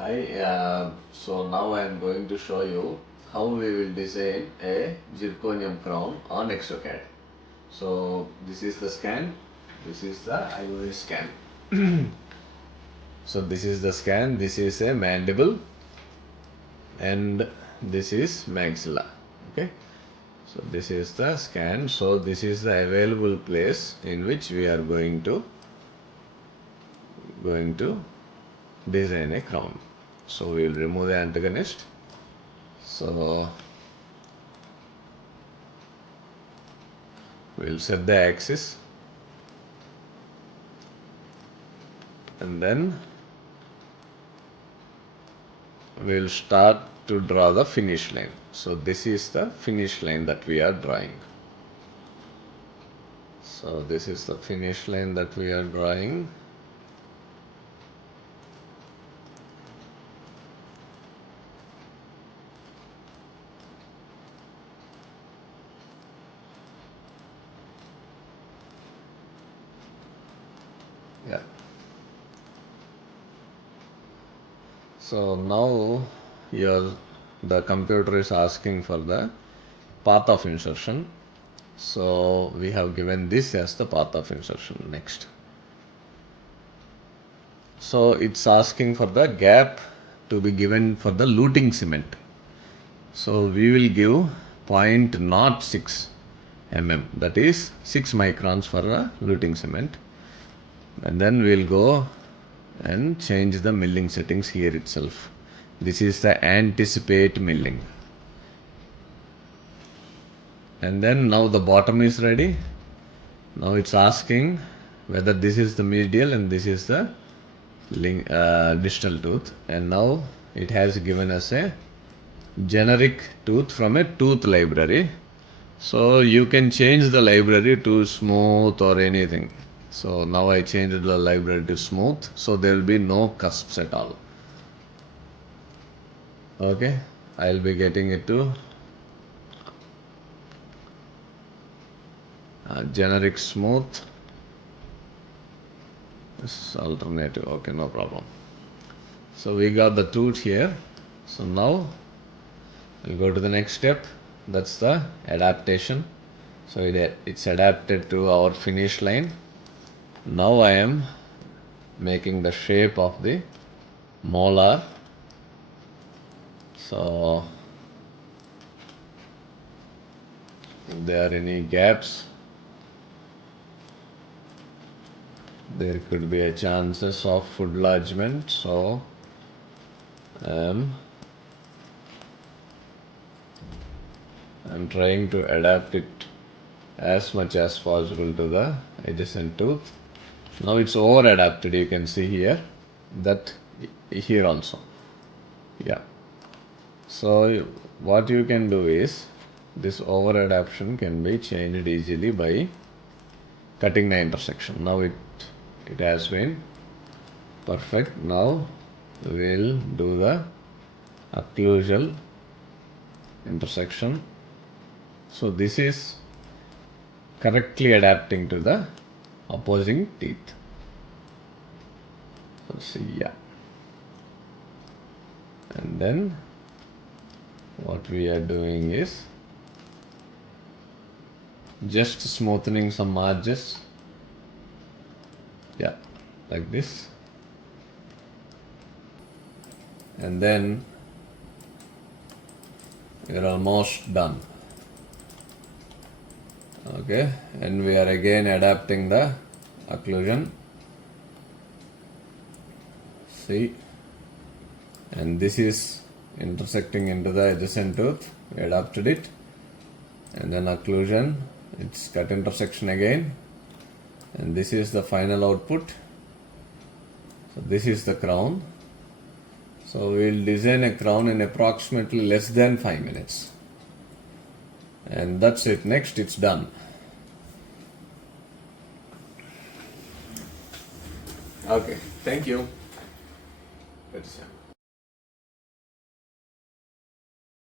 Hi, so now I am going to show you how we will design a zirconium crown on exocad. So this is the scan, this is the iOS scan. So this is the scan, this is a mandible and this is maxilla. Okay, so this is the scan. So this is the available place in which we are going to design a crown. So we will remove the antagonist. So we'll set the axis and then we'll start to draw the finish line. So this is the finish line that we are drawing. So this is the finish line that we are drawing. Yeah. So now the computer is asking for the path of insertion. So we have given this as the path of insertion. Next. So it's asking for the gap to be given for the luting cement. So we will give 0.06 mm, that is 6 microns for a luting cement, and then we'll go and change the milling settings here itself. This is the anticipate milling, and then now the bottom is ready. Now it's asking whether this is the medial and this is the distal tooth, and now it has given us a generic tooth from a tooth library. So you can change the library to smooth or anything. So now I changed the library to smooth, so there will be no cusps at all. Okay, I'll be getting it to generic smooth. This alternative. Okay, no problem. So we got the tooth here. So now we'll go to the next step. That's the adaptation. So it's adapted to our finish line. Now I am making the shape of the molar. So if there are any gaps, there could be a chances of food lodgement. So I'm trying to adapt it as much as possible to the adjacent tooth. Now it's over adapted, you can see here, that here also. Yeah. So what you can do is, this over adaptation can be changed easily by cutting the intersection. Now it has been perfect. Now we'll do the occlusal intersection. So this is correctly adapting to the opposing teeth. So see, yeah. And then what we are doing is just smoothening some margins. Yeah, like this. And then we're almost done. Okay, and we are again adapting the occlusion. See, and this is intersecting into the adjacent tooth. We adapted it, and then occlusion, it's cut intersection again, and this is the final output. So this is the crown. So we'll design a crown in approximately less than 5 minutes. And that's it. Next, it's done. Okay, thank you. That's it.